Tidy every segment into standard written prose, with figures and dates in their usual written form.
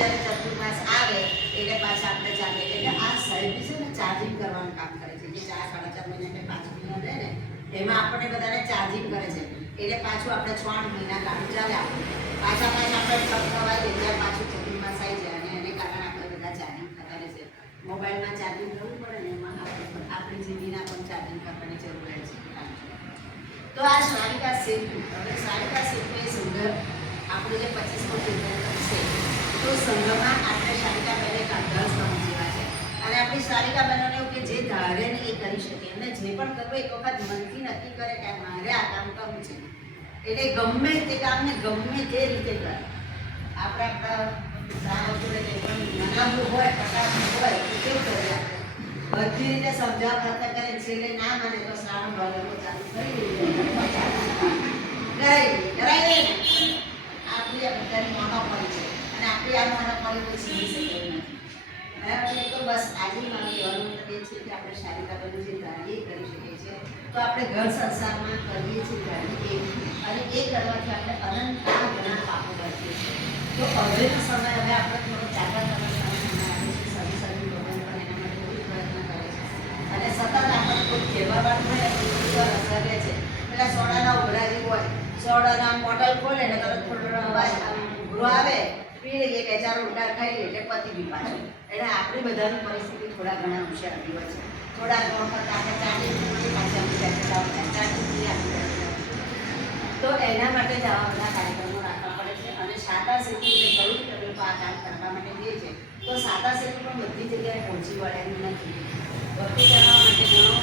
જ્યારે ચતુર્માસ આવે એટલે પાછા આપણે ચાલે. એટલે આ સાહેબ છે ને ચાર્જિંગ કરવાનું કામ કરે છે. જે 4-4.5 મહિના કે 5 મહિના રહે ને એમાં આપણને બધાને ચાર્જિંગ કરે છે. એટલે પાછું આપણે 6 મહિના કામ ચાલે આપણું. પાછા આપણે ઠપ થવાય દે ત્યારે પાછું ચતુર્માસ આવી જાય અને એને કારણે આપણે બધા ચાર્જિંગ થતા રહે છે. મોબાઈલમાં ચાર્જિંગ કરવું પડે ને એમાં આપણી જીબીના પણ ચાર્જિંગ કરવાની જરૂર રહે છે. તો આ શ્રાવિકા સેતુ, હવે શ્રાવિકા સેતુ એ સંઘ આપણું જે 25મો તીર્થંકર છે તો સંઘમાં આપણે શ્રાવિકા બહેને કાંધળ સ્તંભ જેવા છે. અને આપણી શ્રાવિકા બહેનોને એવું કે જે ધારે ને એ કરી શકે. એમને જે પણ કરવું એક વખત મનથી નક્કી કરે કે મારે આ કામ કરવું છે એટલે ગમે તે કામને ગમે તે રીતે કરે. આપણે આપણા બનાવવું હોય પટાવવું હોય તો કેવું કરીએ આપણે બધી રીતે સમજાવ કરતા કરે છેલ્લે ના માને તો શ્રાવણ ભરેલો ચાલુ કરી કરાવી દે. આપણી આ બધાની મોનોપોલી છે અને આપણી આ મોનોપોલી કોઈ સીધી શકે એમ નથી. બરાબર. તો બસ આજે મારું કહેવાનું મતલબ એ છે કે આપણે શ્રાવિકા બહેનો જે ધારીએ કરી શકીએ છીએ તો આપણે ઘર સંસારમાં કરીએ છીએ ધારીએ અને એ કરવાથી આપણે અનંતના ઘણા પાપો બચીએ છીએ. તો હવેનો સમય હવે આપણે થોડો ચાલવા કરવાનો સમય આવે છે. સરી ભગવાન પણ એના માટે બહુ પ્રયત્ન કરે છે અને સતત આપણે કોઈ કહેવાનું હોય તો અસર રહે છે. પેલા સોડાના ઉભરાજી હોય, સોડાના બોટલ ખોલે ને તરત થોડો અવાજ ઉભરો આવે, પી લઈએ, 2-4 ઉલટા ખાઈ લઈએ એટલે પતી બી પાછું. એટલે આપણી બધાની પરિસ્થિતિ થોડા ઘણા હોશિયારી હોય છે. થોડા વખત આપણે ચાલી પાછી તો એના માટે જ આવા બધા કાર્યક્રમો રાખવા પડે છે. અને સાતા સેતુ જે કહ્યું કે લોકો આ કામ કરવા માટે દે છે તો સાતા સેતુ પણ બધી જગ્યાએ પહોંચી વળેલું નથી. ભક્તિ કરવા માટે ઘણો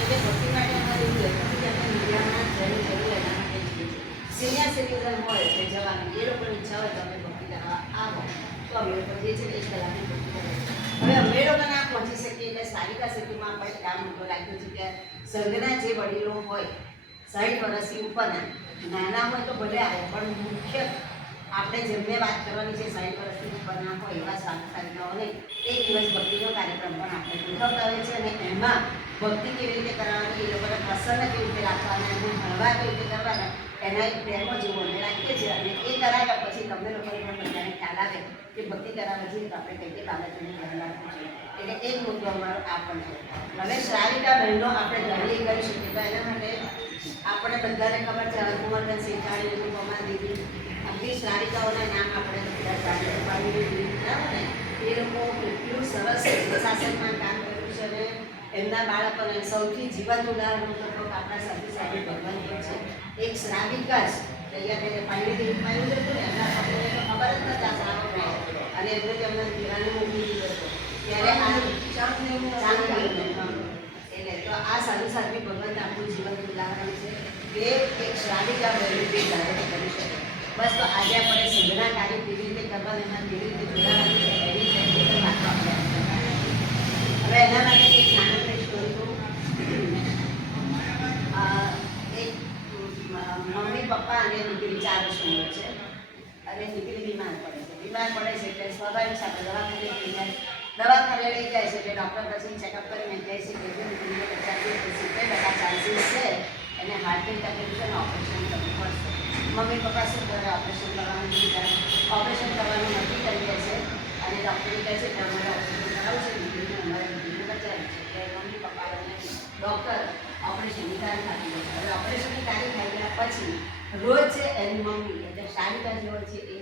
એટલે ભક્તિ માટે અમારે એવું હોય કે આપણે મીડિયામાં જઈ જરૂર એના માટે જઈએ છીએ. સિનિયર સિટીઝન હોય જે જવાનું એ લોકોની ઈચ્છા હોય તો અમે ભક્તિ કરવા આવો તો અમે લોકો જે છે 1 કલાકની ભક્તિ કરીએ છીએ. હવે અમે લોકો ના પહોંચી શકીએ એટલે શ્રાવિકા સેતુમાં આપણે કામ ઉભો રાખ્યું છે કે સંઘના જે વડીલો હોય 60 વર્ષથી ઉપરના, નાના હોય તો ભલે આવે પણ મુખ્ય આપણે જેમને વાત કરવાની છે 60 વર્ષથી ઉપરના હોય એવા શ્રાવિકાઓને 1 દિવસ ભક્તિનો કાર્યક્રમ પણ આપણે ગોઠવતા હોય છે. અને એમાં ભક્તિ કેવી રીતે કરવાની, એ લોકોને પ્રસન્ન કેવી રીતે રાખવાના, એમને હળવા કેવી રીતે કરવાના એના એક ડેમો જેવો અમે રાખીએ છીએ. અને એ કરાવ્યા પછી તમને લોકોને પણ બધાને ખ્યાલ આવે કે ભક્તિ કરાવવા જઈએ તો આપણે કઈ કઈ બાબતોને ધ્યાન રાખવું જોઈએ. એટલે એક મુદ્દો અમારો આ પણ છે. હવે શ્રાવિકા બહેનો આપણે ધરલી કરી શકીએ તો એના માટે આપણે બધાને ખબર છે હરકુંવરબેન શેઠાણી, રૂપમા દીદી, આપણી શ્રાવિકાઓના નામ આપણે બધા જાણી પાડી દીધી. બરાબર ને? એ લોકો એટલું સરસ શાસનમાં કામ કર્યું છે અને એમના બાળકોને સૌથી જીવંત ઉદાહરણ તો આપણા સાથી સાહેબ ભગવાન છે. એક શ્રાવિકા જ તૈયાર થઈને પાણી દીધીમાં એવું હતું ને એમના આપણને તો ખબર જ નથી આ શ્રાવક અને એમને જ એમના દીવાને મોકલી દીધો હતો ત્યારે આ એટલે તો આ સાધુ સાધ્વી ભગવાન આપણું જીવંત ઉદાહરણ છે કે એક શ્રાવિકા બહેનો જે ધારણ કરી શકે. બસ તો આજે આપણે સંઘના કાર્ય કેવી રીતે કરવા એમાં કેવી રીતે જોડાવાનું છે એવી પ્રેક્ટિકલ વાતો આપણે હવે એના માટે એક નાનકડી સ્ટોરી કહું. એક મમ્મી પપ્પા અને દીકરી 4 વર્ષની હોય છે અને દીકરી બીમાર પડે છે એટલે સ્વાભાવિક છે આપણે દવાખાને લઈ જાય છે એટલે ડૉક્ટર પછી ચેકઅપ કરીને કહે છે કે દીકરીને 50-70% ચાન્સીસ છે એને હાર્ટની તકલીફ છે અને ઓપરેશન કરવું પડશે. મમ્મી પપ્પા શું કરે, ઓપરેશન કરવાનું ઓપરેશન કરવાનું નક્કી કરી દે છે અને ડૉક્ટરે કહે છે કે અમારે ઓપરેશન કરાવવું છે, દીકરીને અમારે દીકરીને બચાવવી છે. એટલે મમ્મી પપ્પા અને ડૉક્ટર ઓપરેશનની તારીખ આપી દે છે. હવે ઓપરેશનની તારીખ આવી ગયા પછી રોજ છે એની મમ્મી એટલે શ્રાવિકા જે હોય છે એ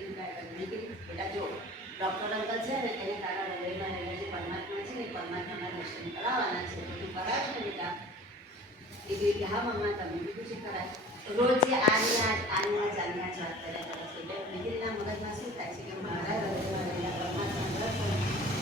દીકરી બેટા જો ડૉક્ટર અંકલ છે ને એને તારા હૃદયમાં રહેલા જે પરમાત્મા છે ને પરમાત્માના દર્શન કરાવવાના છે તો તું કરાવે ને બેટા. દીકરી કે હા મમ્મા તમે બીજું શું કરાય. રોજ જે આની વાત કર્યા કરે છે એટલે દીકરીના મગજમાં શું થાય છે કે મારા હૃદયમાં રહેલા પરમાત્મા દર્શન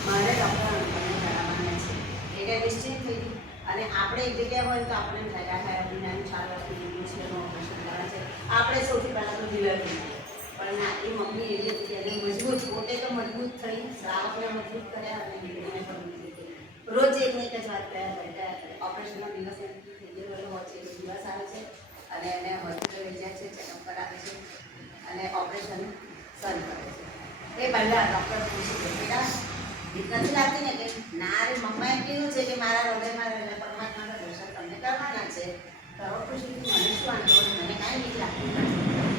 મારે ડૉક્ટર અંકલને કરાવવાના છે. એટલે નિશ્ચિત થઈ ગઈ. અને આપણે એક જગ્યાએ હોય તો આપણે ભેગા થયા વિનાનું 4 વર્ષની દીકરી છે એનું ઓપરેશન કરવા છે આપણે સૌથી પહેલાં તો ઢીલા થઈ ગયા. પણ ના, એ મમ્મી એવી હતી કે એને મજબૂત પોતે તો મજબૂત થઈ શ્રાવકને મજબૂત કર્યા અને દીકરીને પણ મજબૂત કરી. રોજ એકને એક જ વાત કર્યા ઓપરેશનનો દિવસ નક્કી થઈ ગયેલો હોય છે. દિવસ આવે છે અને એને હોસ્પિટલ લઈ જાય છે, ચેકઅપ કરાવે છે અને ઓપરેશન શરૂ કરે છે. એ પહેલાં ડૉક્ટર પૂછી કે બેટા બીક નથી લાગતી ને કે ના રે મમ્માએ કીધું છે કે મારા હૃદયમાં રહેલા પરમાત્માના દર્શન તમને કરવાના છે. કરો ખુશીથી મને શું વાંધો મને કાંઈ બીક લાગતી નથી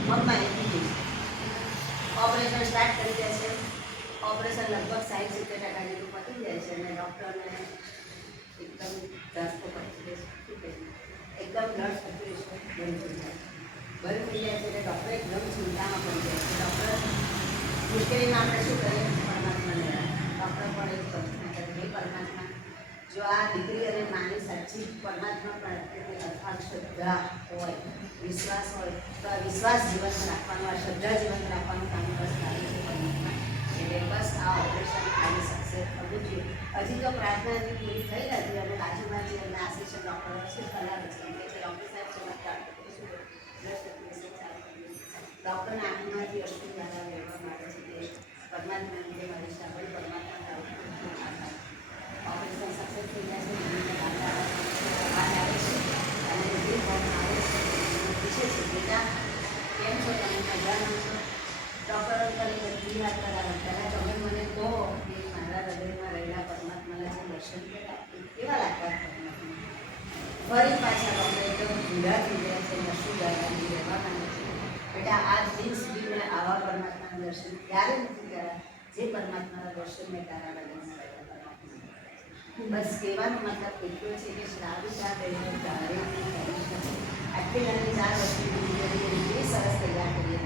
મમ્માએ કીધું. ઓપરેશન સ્ટાર્ટ કરી દે છે. ઓપરેશન લગભગ 60-70% જેટલું પતી જાય છે અને ડૉક્ટરને એકદમ જાસ્તો પતી જાય એકદમ બ્લડ સર્ક્યુલેશન બંધ થઈ જાય છે એટલે ડૉક્ટર એકદમ ચિંતામાં પડી જાય છે. ડૉક્ટર મુશ્કેલીમાં આપણે શું કરીએ? પરમાત્માને ડૉક્ટર પણ એક પ્રાર્થના કરે, હે પરમાત્મા, જો આ દીકરી અને માની સાચી પરમાત્મા પ્રત્યેની અથાગ શ્રદ્ધા હોય, વિશ્વાસ હોય, તો આ વિશ્વાસ જીવન રાખવાનું, આ શ્રદ્ધા જીવન રાખવાનું કામ બસ લાગે છે પરમાત્મા. એટલે બસ આ ઓપરેશન આજે સક્સેસ થવું જોઈએ. હજી તો પ્રાર્થના હજી પૂરી થઈ નથી અને બાજુમાં જે એમના આસિસ્ટન્ટ ડૉક્ટર છે કરાવે છે કે ડૉક્ટર સાહેબ ચમત્કાર ડૉક્ટરના આંખમાંથી અશ્રુ દ્વારા લેવા માટે છે કે પરમાત્માને જે મારી સાંભળી પરમાત્મા ઓપરેશન સક્સેસ થઈ જાય છે બહાર આવે છે અને જે ફોર્મ આવે છે પૂછે છે બેટા કેમ છો તમે? મજામાં છો? ડૉક્ટર અંકલે બધી વાત કરાવે ત્યારે તમે મને કહો કે મારા હૃદયમાં રહેલા પરમાત્માના જે દર્શન કર્યા એ કેવા લાગતા પરમાત્મા? ફરી પાછા ડૉક્ટર એકદમ ભૂલા થઈ જાય છે નશું ગાવાની રહેવા માંગે છે. બેટા આજ દિન સુધી મેં આવા પરમાત્માના દર્શન ક્યારે નથી કર્યા જે પરમાત્માના દર્શન મેં તારા હૃદયમાં રહેલા પરમાત્મા. બસ કહેવાનો મતલબ એટલો છે કે શ્રાવિકા બહેનો તારે આટલી નાની 4 વર્ષની જે સરસ તૈયાર કરીએ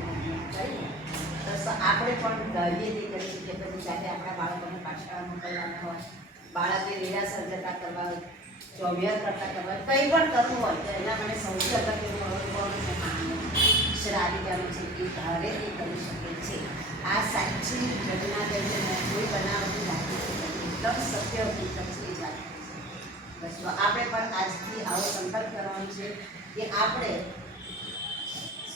તો આપણે પણ ધૈર્યથી કરી શકીએ. પછી જ્યારે આપણા બાળકોને પાછળ મોકલવાના હોય, બાળકને નિરાશર જતા કરવા હોય, ચોવિયાર કરતા કરવા હોય, કંઈ પણ કરવું હોય તો એના માટે સૌથી અગત્યનું શ્રાવિકાનું છે એ ધૈર્યથી કરી શકે છે. આ સાચી ઘટના કહે છે કોઈ બનાવતી લાગી છે એકદમ સત્ય હકીકત છે એ જાતે બસ તો આપણે પણ આજથી આવો સંકલ્પ કરવાનો છે કે આપણે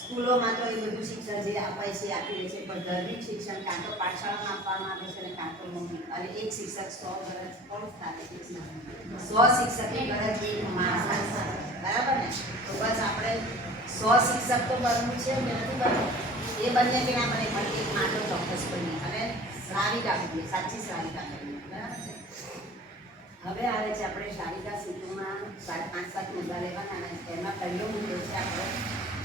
સ્કૂલોમાં તો એ બધું શિક્ષણ જે અપાય છે આપી દે છે પણ ધાર્મિક શિક્ષણ કાં તો પાઠશાળામાં આપવામાં આવે છે અને કાં તો મમ્મી અને એક શિક્ષક 100 ગરજ કોણ થાય છે 100 શિક્ષકની ગરજ એક માણસ બરાબર ને? તો બસ આપણે 100 શિક્ષક તો બનવું છે કે નથી બનવું એ બંને કે ના બને પણ એક માટો ચોક્કસ બનીએ અને શ્રાવિકા બનીએ, સાચી શ્રાવિકા બનીએ. બરાબર છે? હવે આવે છે આપણે શ્રાવિકા સીટુમાં 5-7 મુદ્દા લેવાના અને એમાં પહેલો મુદ્દો છે આપણે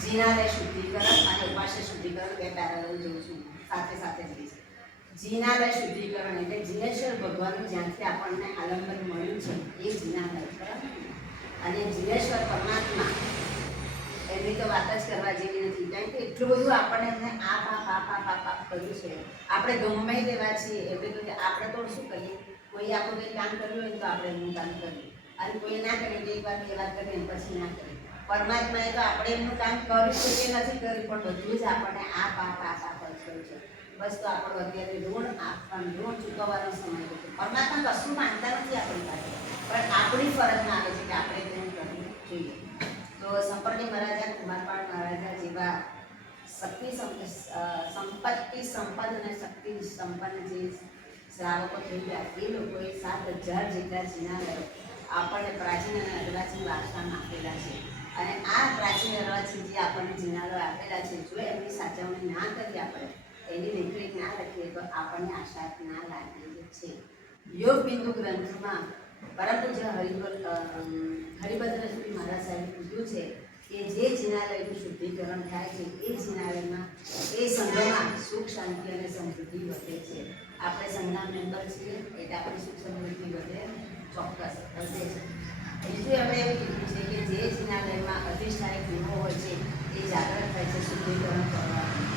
જીનાલય શુદ્ધિકરણ અને ઉપાશ્ય શુદ્ધિકરણ બે પેરેલલ જોઉં છું સાથે સાથે જ છે. જીનાલય શુદ્ધિકરણ એટલે જીનેશ્વર ભગવાનનું જ્યાંથી આપણને આલંબન મળ્યું છે એ જીનાલય બરાબર અને જીનેશ્વર પરમાત્મા એની તો વાત જ કરવા જેવી નથી કારણ કે એટલું બધું આપણને એમને આ કર્યું છે. આપણે ગમે તેવા છીએ એટલે તો આપણે તો શું કરીએ કોઈ આપણું કંઈ કામ કર્યું હોય તો આપણે એમનું કામ કરીએ અને કોઈ ના કરીએ તો એક વાર બે વાત કરીએ પછી ના કરીએ. પરમાત્માએ તો આપણે એમનું કામ કર્યું છે કે નથી કર્યું પણ બધું જ આપણને આ કર્યું છે. બસ તો આપણું અત્યારે ઋણ આપવાનું ઋણ ચૂકવવાનો સમય છે. પરમાત્મા કશું માંગતા નથી આપણી પાસે પણ આપણી ફરજમાં આવે છે કે આપણે તેમ કરવું જોઈએ. તો સંપર્ણી મહારાજા કુમારપાળ મહારાજા જેવા સંપત્તિ સંપન્ન અને શક્તિ સંપન્ન જે શ્રાવકો થઈ ગયા એ લોકોએ 7000 જેટલા જીનાલયો આપણને પ્રાચીન અને અર્વાચીન વારસામાં આપેલા છે. અને આ પ્રાચીન અર્વાચીન જે આપણને જીનાલયો આપેલા છે જો એમની સાચવણી ના કરીએ આપણે એની દેખરેખ ના રાખીએ તો આપણને આશા ના લાગે છે. યોગ બિંદુ ગ્રંથમાં પરંતુ જે હરિભદ્રશ્રી મહારાજ સાહેબે કીધું છે કે જે જીનાલયનું શુદ્ધિકરણ થાય છે એ જીનાલયમાં એ સંઘમાં સુખ શાંતિ અને સમૃદ્ધિ વધે છે. આપણે સંઘના મેમ્બર છીએ એટલે આપણી સુખ સમૃદ્ધિ વધે ચોક્કસ વધે છે. એટલે અમે એવું કીધું છે કે જે જીનાલયમાં અતિષ્ઠાયક ગુણો હોય છે એ જાગૃત થાય છે શુદ્ધિકરણ કરવાનું.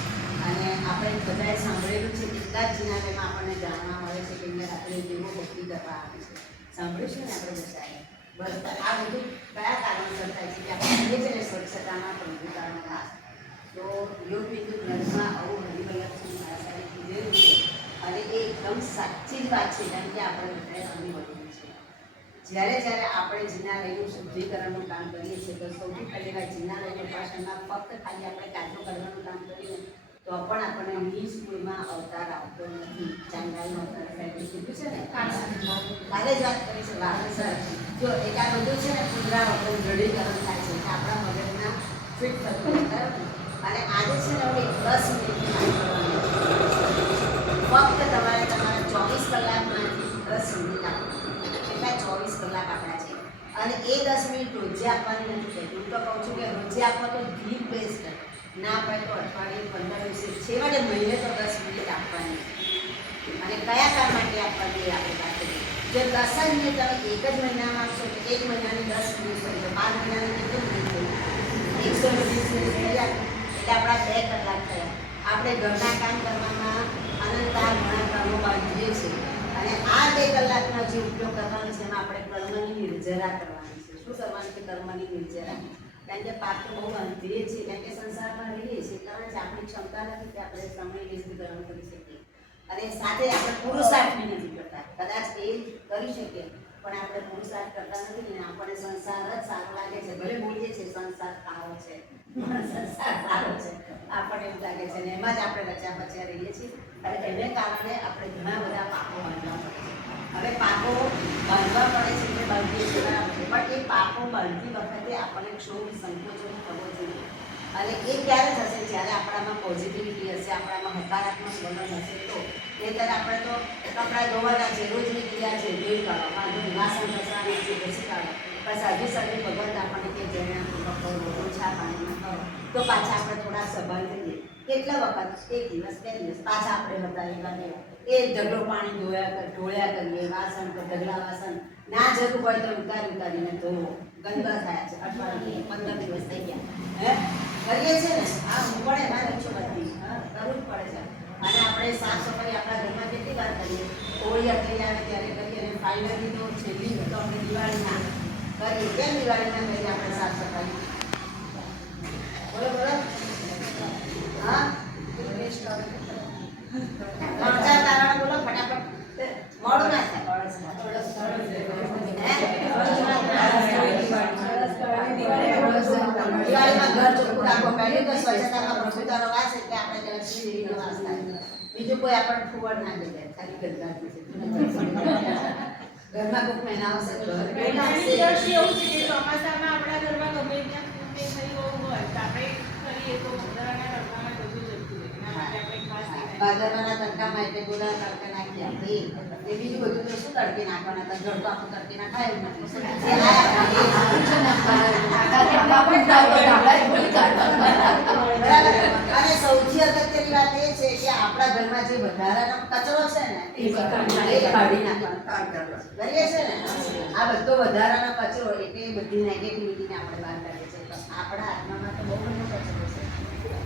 અને આપણે બધાએ સાંભળેલું છે કેટલાક જીનાલયમાં આપણને જાણવા મળે છે કે અહીંયા રાત્રે દેવો ભક્તિ કરવા આવે છે. સાંભળ્યું છે ને આપણે બધાએ? બસ આ બધું કયા કારણસર થાય છે કે આપણે કહીએ છીએ ને સ્વચ્છતામાં પ્રભુતાનો નાશ. તો યોગ બિંદુ ગ્રંથમાં આવું હરિવલ્લભસિંહ મહારાજે કીધેલું છે અને એ એકદમ સાચી જ વાત છે કારણ કે આપણે બધાએ અનુભવેલું છે. જ્યારે આપણે જીનાલયનું શુદ્ધિકરણનું કામ કરીએ છીએ તો સૌથી પહેલાં જીનાલયની ઉપાસનામાં ફક્ત ખાલી આપણે કાચો કરવાનું કામ કરીએ તો પણ આપણને નીચ સ્કૂલમાં અવતાર આવતો નથી. ચાંગાલનો અવતાર સાહેબે કીધું છે ને કાલે જ વાત કરી છે વારસર જો એક આ બધું છે ને પુનરાવર્તન દૃઢીકરણ થાય છે કે આપણા મગજના ફિટ થતું બરાબર. અને આજે છે ને હવે 10 મિનિટની વાત કરવાની ફક્ત તમારે તમારા 24 કલાકમાંથી 10 મિનિટ આપવાની. કેટલા 24 કલાક આપણા છે અને એ 10 મિનિટ રોજે આપવાની નથી કહેતી. હું તો કહું છું કે રોજે આપો તો ધી બેસ્ટ ના પડે તો અઠવાડિયે 15 દિવસે છેવટે મહિને તો 10 મિનિટ આપવાની. અને કયા કામ માટે આપણને એ આપણી પાસે જે પ્રસંગને તમે એક જ મહિનામાં આપશો તો 1 મહિનાની 10 દિવસ હોય તો 5 મહિનાની કેટલું થઈ ગયું 120 દિવસ થઈ ગયા એટલે આપણા 2 કલાક થયા આપણે ઘરના કામ કરવામાં અનંતા ઘણા કામો બાંધીએ છીએ અને આ 2 કલાકનો જે ઉપયોગ કરવાનો છે એમાં આપણે કર્મની નિર્જરા કરવાની છે શું કરવાની છે કર્મની નિર્જરા કારણ કે પાપ તો બહુ બાંધીએ છીએ કારણ કે સંસારમાં રહીએ છીએ કારણ કે આપણી ક્ષમતા નથી કે આપણે સમય નિર્ધારણ કરી શકીએ અને સાથે આપણે પુરુષાર્થ બી નથી કરતા કદાચ એ કરી શકીએ પણ આપણે પુરુષાર્થ કરતા નથી ને આપણને સંસાર જ સારો લાગે છે ભલે બોલીએ છીએ સંસાર સારો છે સંસાર સારો છે આપણને એવું લાગે છે ને એમાં જ આપણે રચ્યા પચ્યા રહીએ છીએ અને એને કારણે આપણે ઘણા બધા પાપો બાંધવા પડે છે હવે પાપો બાંધવા પડે છે એટલે બાંધીએ છીએ બરાબર છે પણ એ પાપો બાંધતી વખતે આપણને ક્ષોભ સંકોચન થવો જોઈએ અને એ ક્યારે થશે જ્યારે આપણામાં પોઝિટિવિટી હશે આપણામાં હકારાત્મક વલણ હશે તો નહીંતર આપણે તો કપડાં ધોવાના છે રોજની ક્રિયા છે ધોઈ કાઢો વાંધો નહીં વાસણ ઘસવાના છે ઘસી કાઢો પણ સાજુ સાજુ ભગવાન આપણને કે જણા ઓછા પાણીમાં કરો તો પાછા આપણે થોડા સભાન થઈએ કેટલા વખત 1 દિવસ 2 દિવસ પાછા આપણે હતા એવા એ ઢગલો પાણી ઢોળ્યા કરીએ વાસણ ઢગલા વાસણ ના જરૂર હોય તો ઉતારીને ધોવો ગંદા થયા છે અઠવાડિયે 15 દિવસ થઈ ગયા કરીએ છીએ ને આ હું પણ એમાં જ છું બધી કરવું જ પડે છે અને આપણે સાફ સફાઈ આપણા ઘરમાં કેટલી વાર કરીએ હોળી અકેલી આવે ત્યારે કરીએ અને ફાઇનલી તો છેલ્લી તો આપણે દિવાળીમાં કરીએ કેમ દિવાળીમાં કરીએ આપણે સાફ સફાઈ બોલો બોલો હા 3-4 કારણ બોલો ફટાફટ મોડું ના થાય દિવાળીમાં ઘર ચોખ્ખું રાખો પહેલું તો સ્વચ્છતામાં પ્રભુતાનો વાસ એટલે આપણે લક્ષ્મી દેવીનો વાસ થાય બીજું કોઈ આપણને ફુવડ ના દે ખાલી ગંદા ઘરમાં કોઈક મહિના આવશે એવું છે કે ચોમાસામાં આપણા ઘરમાં ગમે ત્યાં ફૂટે થયું હોય તો આપણે કરીએ તો વધારાના તડકામાં બધું જતું રહે એના માટે આપણે ખાસ ભાદરવાના તડકામાં એટલે ગોળા તડકે નાખી આપણે એ બીજું બધું તો શું તડકે નાખવાના હતા જળ તો આપણું તડકે નાખાય એવું નથી અને સૌથી અગત્યની વાત એ છે કે આપણા ઘરમાં જે વધારાનો કચરો છે ને એ કાઢી નાખવાનો કરીએ છે ને આ બધો વધારાનો કચરો એટલે બધી નેગેટિવિટીને આપણે બહાર કાઢીએ છીએ તો આપણા આત્મામાં તો બહુ બધો કચરો છે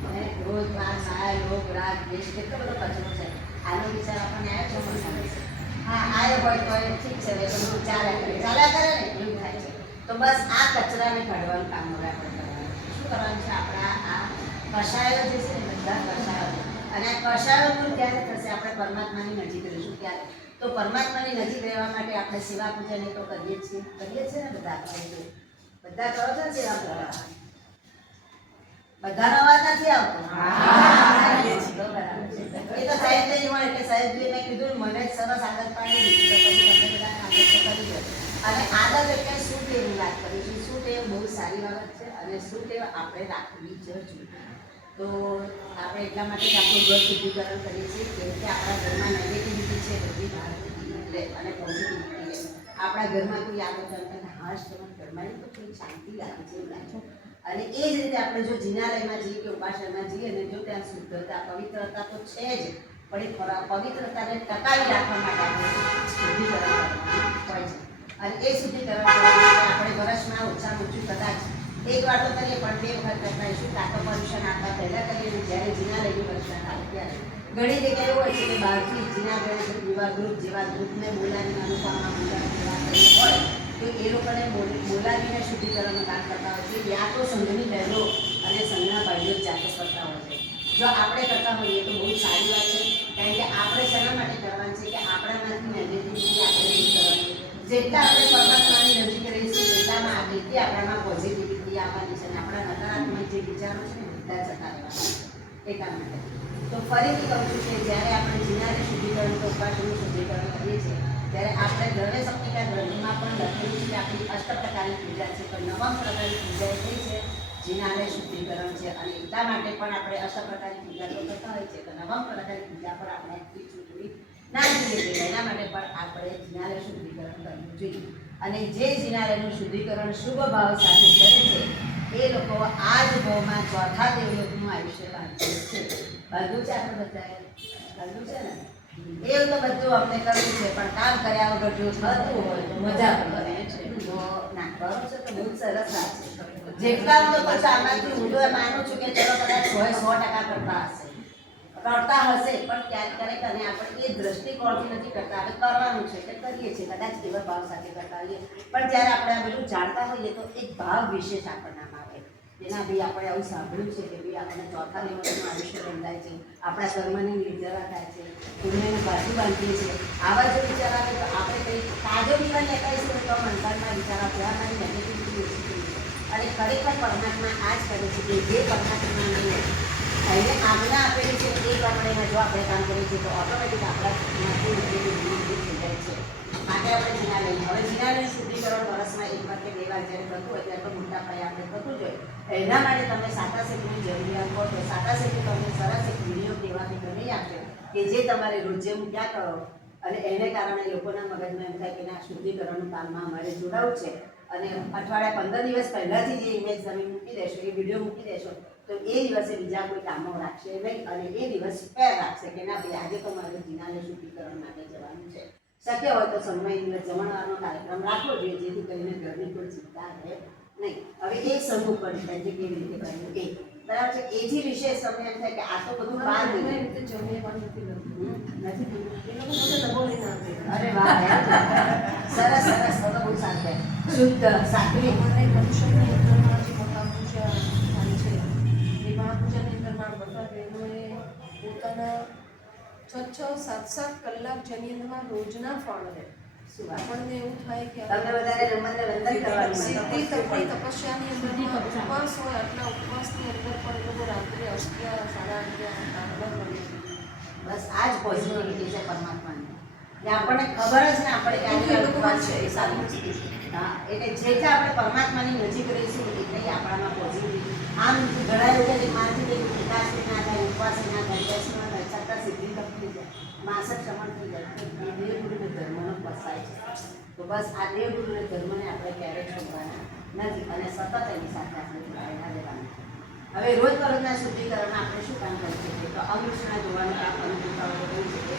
અને રોજ માયા લોક રાગ દેશ કેટલો બધો કચરો છે આનો વિચાર આપણને આવ્યો છે હા આવ્યો હોય તો એ ઠીક છે હવે બધું ચાલ્યા કરે ને એવું થાય છે તો બસ આ કચરાને કાઢવાનું કામ હવે આપણે કરવાનું શું કરવાનું છે આપણા આ કષાયો જે છે ને બધા કષાયો અને આ કષાયોનું ત્યારે થશે આપણે પરમાત્માની નજીક રહીશું ત્યારે તો પરમાત્માની નજીક રહેવા માટે આપણે સેવા પૂજન એ તો કરીએ છીએ ને બધા કરો છો ને સેવા પૂજન બધાનો અવાજ નથી આવતો એ તો સાહેબ નહીં હોય એટલે સાહેબજી મેં કીધું મને સરસ આદત પાડી દીધી તો પછી તમે બધા આદત કરી દો અને આદત એટલે શું ટેવની વાત કરીશું શું ટેવ બહુ સારી બાબત છે અને શું ટેવ આપણે રાખવી જ જોઈએ તો આપણે એટલા માટે જ આપણું ઘર શુદ્ધિકરણ કરીએ છીએ કેમ કે આપણા ઘરમાં નેગેટિવિટી છે બધી બહાર લે અને પોઝિટિવિટી લે આપણા ઘરમાં કોઈ આવે તો હાશ તમારા ઘરમાં તો કોઈ શાંતિ લાગે છે એવું લાગે અને એ જ રીતે આપણે જો જિનાલયમાં જઈએ કે ઉપાસનામાં જઈએ અને જો ત્યાં શુદ્ધતા પવિત્રતા તો છે જ પણ એ પવિત્રતાને ટકાવી રાખવા માટે આપણે શુદ્ધિકરણ કરવાનું હોય છે અને એ શુદ્ધિકરણ કરવા માટે આપણે વર્ષમાં ઓછામાં ઓછું કદાચ એક વાર તો કરીએ પણ 2 વખત કરતા શું કાકો પર્યુષણ આપવા પહેલાં કરીએ ને જ્યારે જિનાલયની વર્ષા આવે ત્યારે ઘણી જગ્યાએ એવું હોય છે કે બહારથી જિનાલય યુવા ગ્રુપ જેવા ગ્રુપને બોલાવીને અનુપમા બોલાવીને હોય તો એ લોકોને બોલાવીને શુદ્ધિકરણનું કામ કરતા હોય છે યા તો સંઘની બહેનો અને સંઘના ભાઈઓ જ જાતે કરતા હોય છે જો આપણે કરતા હોઈએ તો બહુ સારી વાત છે કારણ કે આપણે શેના માટે કરવાનું છે કે આપણામાંથી નેગેટિવિટી આપણે દૂર કરવાની જેટલા આપણે પરમાત્માની નજીક રહીશું તેટલામાં આગળથી આપણામાં પોઝિટિવિટી આવવાની છે અને આપણા નકારાત્મક જે વિચારો છે ને બધા જતા રહેવાના એટલા માટે તો ફરીથી કહું છું કે જ્યારે આપણે જિનાને શુદ્ધિકરણ તો ઉપાસનું શુદ્ધિકરણ કરીએ છીએ ત્યારે આપણે દ્રવ્ય શક્તિકા ગ્રંથમાં પણ લખેલું છે કે આપણી 8 પ્રકારની પૂજા છે તો 9 પ્રકારની પૂજા એ થઈ છે જિનાલય શુદ્ધિકરણ છે અને એટલા માટે પણ આપણે 8 પ્રકારની પૂજા તો કરતા હોય છે તો 9 પ્રકારની પૂજા પર આપણે એકથી છૂટવી ના જોઈએ એના માટે પણ આપણે જિનાલય શુદ્ધિકરણ કરવું જોઈએ અને જે જિનાલયનું શુદ્ધિકરણ શુભ ભાવ સાથે કરે છે એ લોકો આ જ ભાવમાં ચોથા દેવલોકનું આયુષ્ય બાંધે છે બાંધ્યું છે આપણે બધાએ બાંધ્યું છે ને એવું તો બધું અમને કરવું છે, પણ કામ કર્યા વગર જો થતું હોય તો મજા પડે છે. તો ના કરો છો તો બહુ જ સરસ વાત છે. જેટલા તો પછી આમાંથી હું તો માનું છું કે ચલો કદાચ 100% કરતા હશે, પણ ક્યારેક અને આપણે એ દ્રષ્ટિકોણથી નથી કરતા. આપણે કરવાનું છે કે કરીએ છીએ, કદાચ એવા ભાવ સાથે કરતા હોઈએ, પણ જ્યારે આપણે આ બધું જાણતા હોઈએ તો એક ભાવ વિશેષ આપણને આવે. જેના ભાઈ આપણે આવું સાંભળ્યું છે કે ભાઈ આપણને ચોથા દિવસનું આયુષ્ય બંધાય છે, આપણા કર્મની નિર્જરા થાય છે, પુણ્યને બાજુ બાંધીએ છીએ. આવા જો વિચાર આવે તો આપણે કંઈ તાજો જીવન લેતાઈશું તો મંથનમાં વિચારો થયા નહીં, નેગેટિવિટી ઓછી થઈ છે. અને ખરેખર પરમાત્મા આ જ કરે છે કે જે પરમાત્માને એને આજ્ઞા આપેલી છે એ પ્રમાણે જો આપણે કામ કરીએ છીએ તો ઓટોમેટિક આપણામાંથી દૂર થઈ જાય છે. માટે આપણે જીના લઈએ. હવે જીનાનું શુદ્ધિકરણ વર્ષમાં એક વાર કે 2 વાર જ્યારે થતું હોય ત્યારે તો મોટા પાયે આપણે થતું જ હોય. એના માટે તમે સાતા શેકની જરૂરિયાત હોય તો સાતા શેકી તમને સરસ એક વિડીયો કહેવાથી કરી આપશે કે જે તમારે રોજે મૂક્યા કરો, અને એને કારણે લોકોના મગજમાં એમ થાય કે ના શુદ્ધિકરણનું કામમાં અમારે જોડાવું છે. અને અઠવાડિયા 15 દિવસ પહેલાંથી જે ઇમેજ તમે મૂકી દેશો, એ વિડીયો મૂકી દેશો તો એ દિવસે બીજા કોઈ કામો રાખશે નહીં, અને એ દિવસ ફેર રાખશે કે ના ભાઈ આજે તો મારે જીનાને શુદ્ધિકરણ માટે જવાનું છે. શક્ય હોય તો સમય જમણવારનો કાર્યક્રમ રાખવો જોઈએ, જેથી કરીને ઘરની કોઈ ચિંતા રહે નહીં. હવે એ સમૂહ પર થાય છે કેવી રીતે કરવું એ બરાબર છે. એથી વિશેષ તમને એમ થાય કે આ તો બધું બહાર રીતે જમીએ પણ નથી. અરે વાહ, સરસ સરસ, તો બહુ સારું. શુદ્ધ સાત્વિક મનુષ્યની અંદરમાં જે મહાપૂજા થાય છે એ મહાપૂજાની અંદરમાં બધા બહેનોએ પોતાના 6-7 કલાક જેની અંદરમાં રોજના ફળ લે. આપણને એવું થાય કે તમને વધારે નમનને વંદન કરવાનું સિદ્ધિ તપની તપસ્યાની અંદરમાં ઉપવાસ હોય, આટલા ઉપવાસની અંદર પણ એ લોકો રાત્રે 11, 11:30 બસ આ જ પોઝિટિવિટી છે પરમાત્માની. કે આપણને ખબર જ ને આપણે ક્યારે ઉપવાસ છે એ સારું છે. હા, એટલે જે જે આપણે પરમાત્માની નજીક રહીશું એટલે આપણામાં પોઝિટિવિટી. આમ ઘણા લોકો જે માનથી કે વિકાસ ના થાય, ઉપવાસ ના થાય, બેસ ના થાય, છતાં સિદ્ધિ તપ થઈ જાય, માસક ક્ષમણ થઈ જાય, એ દેવગુરુને ધર્મનો પસાય છે. તો બસ આ દેવગુરુને ધર્મને આપણે ક્યારેય છોડવાના નથી, અને સતત એની સાથે આપણે જોડાયેલા રહેવાના. હવે રોજબરોજના શુદ્ધિકરણમાં આપણે શું કામ કરી શકીએ? તો અમૃષ્ણા જોવાનું કામ અનુભૂતાઓ એવું છે કે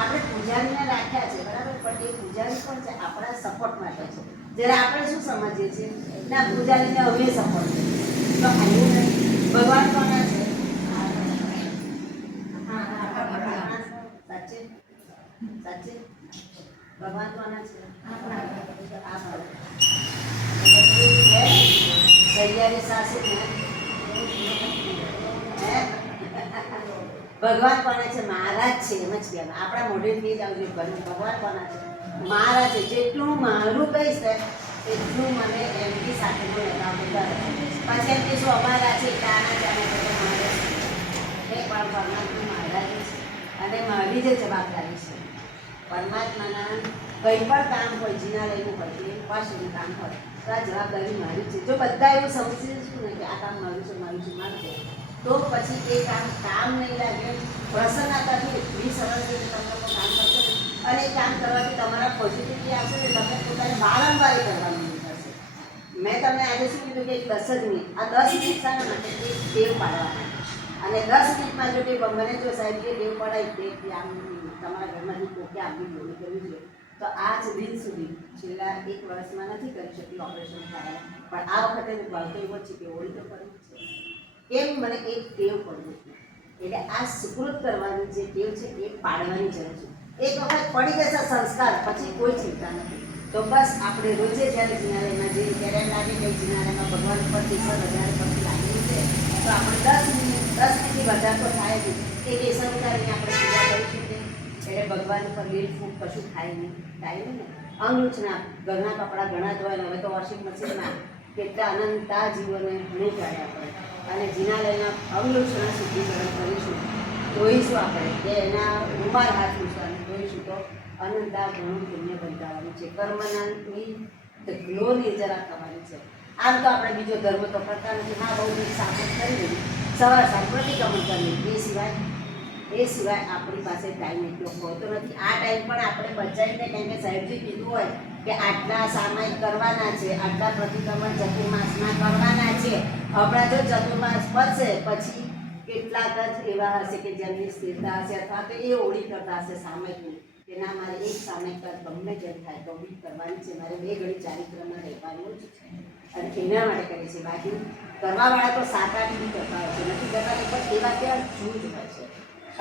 આપણે પૂજારીને રાખ્યા છે બરાબર, પણ એ પૂજારી પણ છે આપણા સપોર્ટ માટે છે. જ્યારે આપણે શું સમજીએ છીએ ના પૂજારીને અમે સપોર્ટ કરીએ, તો આવું નહીં. ભગવાન કોના છે? સાચે સાચે ભગવાન કોના છે? સૈયારી સાસુ ભગવાન કોના છે? મહારાજ છે. એમ જ કહેવાય, આપણા મોઢેથી જ આવજો. ભગવાન કોના છે? મહારાજ છે. જેટલું મારું કહીશ ને એટલું મને એમની સાથેનો લગાવ વધારે. પછી એમ કહીશું અમારા છે ત્યાંના ત્યાંના બધા મહારાજ છે, એ પણ પરમાત્મા મહારાજ છે, અને મારી જે જવાબદારી છે પરમાત્માના કંઈ પણ કામ હોય, જીના લેવું હોય, એ પાસેનું કામ હોય તો આ જવાબદારી મારી છે. જો બધા એવું સમજીશું ને કે આ કામ મારું છે, મારું છે, મારું છે, તો પછી એ કામ નહીં લાગે. પ્રસન્નતાથી એટલી સરસ રીતે તમે લોકો કામ કરશો ને, અને એ કામ કરવાથી તમારા પોઝિટિવિટી આવશે ને તમે પોતાને વારંવાર કરવાનું થશે. મેં તમને આજે શું કીધું કે 10 જ મિનિટ, આ 10 મિનિટ શાના માટે? એક ટેવ પાડવા માટે. અને 10 મિનિટમાં જો કે મને જો સાહેબ કે ટેવ પડાય કે આમ તમારા ઘરમાંથી કોકે આગળ જોડી કરવી જોઈએ, તો આજ દિન સુધી છેલ્લા 1 વર્ષમાં નથી કરી શકી ઓપરેશન થાય, પણ આ વખતે હું ભાવતો એવો જ છે કે ઓળી તો કરવી જ છે. કેમ? મને એક ટેવ પડવું છે. એટલે આ સુકૃત કરવાની જે ટેવ છે એ પાડવાની જરૂર છે. એક વખત પડી જશે સંસ્કાર, પછી કોઈ ચિંતા નથી. તો બસ આપણે રોજે જ્યારે જિનાલયમાં જઈએ ત્યારે એમ લાગે કે જિનાલયમાં ભગવાન ઉપર 30,000 પછી લાગેલું છે, તો આપણે 10 મિનિટથી વધારે તો થાય જ એ કેસર ઉતારીને આપણે પૂજા કરી શકીએ. એટલે ભગવાન ઉપર લીલ ફૂટ કશું થાય નહીં ને. અંગૂઠના ઘરના કપડાં ઘણા ધોવાય, હવે તો વોશિંગ મશીનમાં કેટલા અનંતા જીવોને નહીં કાઢે આપણે. અને જિનાલયના અંગૂઠના શુદ્ધિકરણ કરીશું, ધોઈશું આપણે કે એના રૂમાલ હાથ મૂકવાનું ધોઈશું તો અનંતા ઘણું પુણ્ય બંધાવવાનું છે. કર્મનાની ઢગલો નિર્જરા થવાની છે. આમ તો આપણે બીજો ધર્મ તો કરતા નથી. હા, બહુ બધી સાપોટ કરી દીધી, સવાર સાંજ પ્રતિક્રમણ કરી લીધી, એ સિવાય આપણી પાસે ટાઈમ એટલો હોતો નથી. આ ટાઈમ પણ આપણે બચાવીને, કેમ કે સાહેબજી કીધું હોય કે આટલા સામાયિક કરવાના છે, આટલા પ્રતિક્રમણ ચતુર્માસમાં કરવાના છે. હમણાં જો ચતુર્માસ પતશે પછી કેટલાક જ એવા હશે કે જેમની સ્થિરતા હશે અથવા તો એ ઓળી કરતા હશે સામયિકની કે ના મારે એક સામયિક ગમે તેમ થાય તો બી કરવાની છે, મારે 2 ઘડી ચારિત્રમાં રહેવાનું જ છે અને એના માટે કરે છે. બાકી કરવાવાળા તો 7-8 બી કરતા હોય છે, નથી કરતા પણ એવા ત્યાં જૂથ હોય છે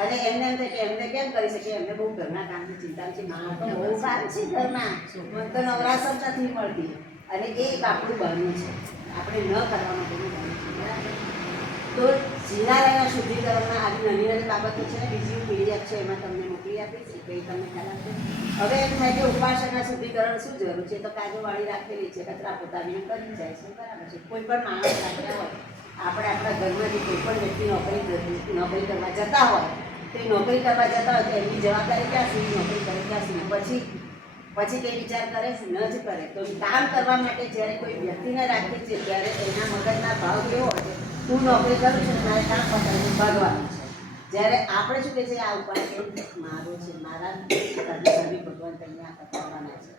અને એમને એમ થાય કે એમને કેમ કરી શકે, એમને બહુ ઘરના કામની ચિંતા છે, મારા તો બહુ કામ છે ઘરમાં, મને તો નવરાશ જ નથી મળતી અને એ એક આપણું બહાનું છે, આપણે ન કરવા માટેનું બહાનું છે. બરાબર? તો જિનાલયના શુદ્ધિકરણમાં આવી નાની નાની બાબતો છે. બીજી પીડીએફ છે એમાં તમને મોકલી આપીશ, કંઈ તમને ખ્યાલ આવશે. હવે એમ થાય કે ઉપાસના શુદ્ધિકરણ શું જરૂર છે, તો કાજુવાળી રાખેલી છે, કચરા પોતાની કરી જાય છે. બરાબર છે. કોઈ પણ માણસ રાખ્યા હોય, આપણે આપણા ઘરમાંથી કોઈ પણ વ્યક્તિ નોકરી કરવા જતા હોય તો એ નોકરી કરવા જતા હોય તો એની જવાબદારી ક્યાં સુધી, નોકરી કરે ત્યાં સુધી. પછી તે વિચાર કરે છે ન જ કરે. તો કામ કરવા માટે જ્યારે કોઈ વ્યક્તિને રાખીએ છીએ ત્યારે એના મગજના ભાવ કેવો હોય છે, હું નોકરી કરું છું મારે કામ પતાવીને ભાગવાનું છે. જ્યારે આપણે શું કહે છે, આ ઉપાય મારો છે, મારા સર્વી ભગવાન તમને આ પતાવવાના છે,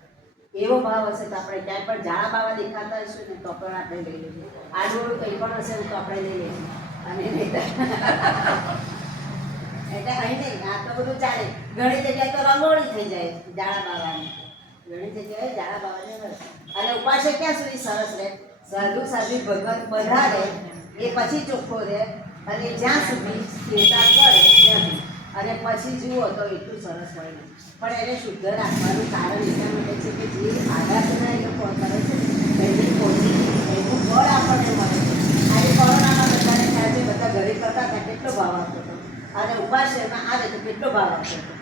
એવો ભાવ હશે તો આપણે ક્યાંય પણ ઝાડા બાવા દેખાતા હશું ને તો પણ આપણે લઈ લઈશું. આડું કંઈ પણ હશે ને તો આપણે લઈ લઈશું. અને એટલે અહીં નહીં, આ તો બધું ચાલે. ઘણી જગ્યાએ તો રંગોળી થઈ જાય ઝાડા બાવાની, ઘણી જગ્યાએ ઝાડા બાવાની. અને ઉપાસક ક્યાં સુધી સરસ રહે, સાધુ સાધુ ભગવાન બધા રહે એ પછી ચોખ્ખો રહે અને જ્યાં સુધી સ્થિરતા કરે ત્યાંથી. અને પછી જુઓ તો એટલું સરસ હોય નહીં, પણ એને શુદ્ધ રાખવાનું કારણ એટલા માટે છે કે જે આરાધના એ લોકો કરે છે એની પહોંચી એનું ફળ આપણને મળે છે. આજે કોરોનામાં બધાને ખ્યાલ છે, બધા ઘરે કરતા હતા કેટલો ભાવ આપતો હતો અને ઉપાસનામાં આવે તો કેટલો ભાવ આપતો હતો.